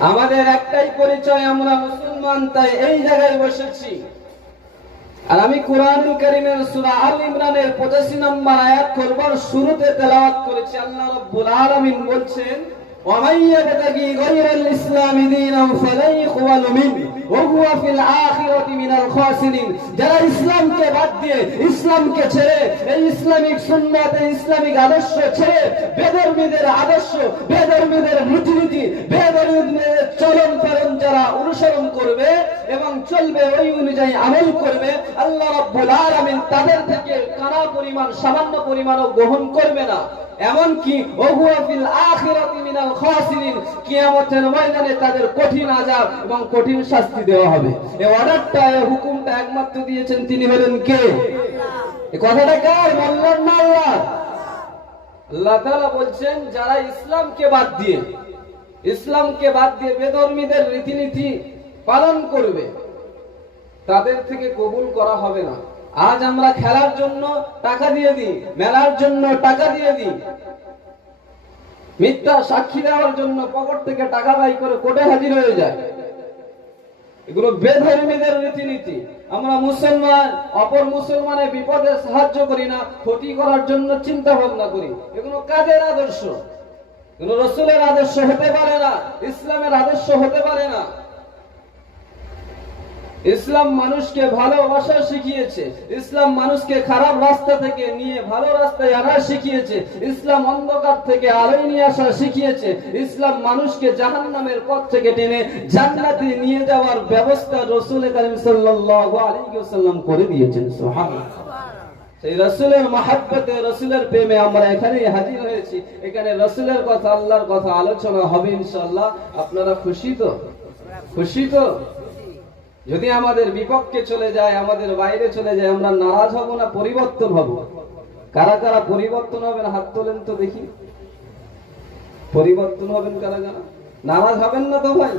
আমাদের একটাই পরিচয়, আমরা মুসলমান, তাই এই জায়গায় বসেছি। আর আমি কুরআনুল কারীমের সূরা আল ইমরানের 85 নম্বর আয়াত খুলবার শুরুতে তেলাওয়াত করেছি। আল্লাহ রাব্বুল আলামিন বলছেন, ওয়া মান ইয়াবতাগি গায়রাল ইসলামি দীনান ফালান ইকবালা মিনহু ওয়া হুয়া ফিল আখিরাতি মিনাল খাসিরিন। যারা ইসলামকে বাদ দিয়ে, ইসলামকে ছেড়ে, এই ইসলামিক সুন্নাত, এই ইসলামিক আদর্শ ছেড়ে বেধর্মীদের আদর্শ, বেধর্মীদের রীতিনীতি, বেধর্মীদের চলন পালন যারা অনুসরণ করবে এবং চলবে, ওই অনুযায়ী আমল করবে, আল্লাহ রাব্বুল আলামিন তাদের থেকে কানা পরিমাণ, সামান্য পরিমাণও গ্রহণ করবে না। এমনকি ওহুয়া ফিল আখিরাতি মিনাল খাসিরিন, কিয়ামতের ময়দানে তাদের কঠিন আযাব এবং কঠিন শাস্তি দেওয়া হবে। এই অর্ডারটা, এই হুকুমটা একমাত্র দিয়েছেন তিনি হলেন কে? এই কথাটা কার? মোল্লার না আল্লাহর? আল্লাহ তাআলা বলছেন, যারা ইসলামকে বাদ দিয়ে, ইসলামকে বাদ দিয়ে বেধর্মীদের রীতিনীতি পালন করবে, তাদের থেকে কবুল করা হবে না। আজ আমরা খেলার জন্য টাকা দিয়ে দিই, মেলার জন্য টাকা দিয়ে দিই, মিথ্যা সাক্ষী দেওয়ার জন্য পকেট থেকে টাকা বাই করে কোর্টে হাজির হয়ে যায়। এগুলো বেধর্মীদের রীতিনীতি। আমরা মুসলমান অপর মুসলমানের বিপদে সাহায্য করি না, ক্ষতি করার জন্য চিন্তা ভাবনা করি। এগুলো কাদের আদর্শ? এগুলো রাসূলের আদর্শ হতে পারে না, ইসলামের আদর্শ হতে পারে না। ইসলাম মানুষকে ভালোবাসা শিখিয়েছে, ইসলাম মানুষকে খারাপ রাস্তা থেকে নিয়ে ভালো রাস্তায় আনা শিখিয়েছে, ইসলাম অন্ধকার থেকে আলোয় নিয়ে আসা শিখিয়েছে, ইসলাম মানুষকে জাহান্নামের পথ থেকে টেনে জান্নাতে নিয়ে যাওয়ার ব্যবস্থা রাসূল কারীম সাল্লাল্লাহু আলাইহি ওয়াসাল্লাম করে দিয়েছেন। সুবহানাল্লাহ। সেই রাসূলের মহব্বতে, রাসূলের প্রেমে আমরা এখানে হাজির হয়েছি। এখানে রাসূলের কথা, আল্লাহর কথা আলোচনা হবে ইনশাআল্লাহ। আপনারা খুশি তো? খুশি তো? যদি আমাদের বিপক্ষে চলে যায়, আমাদের বাইরে চলে যায়, আমরা নারাজ হব না পরিবর্তন হব? কারা কারা পরিবর্তন হবেন হাত তোলেন তো দেখি। পরিবর্তন হবেন কারা কারা? নারাজ হবেন না তো ভাই?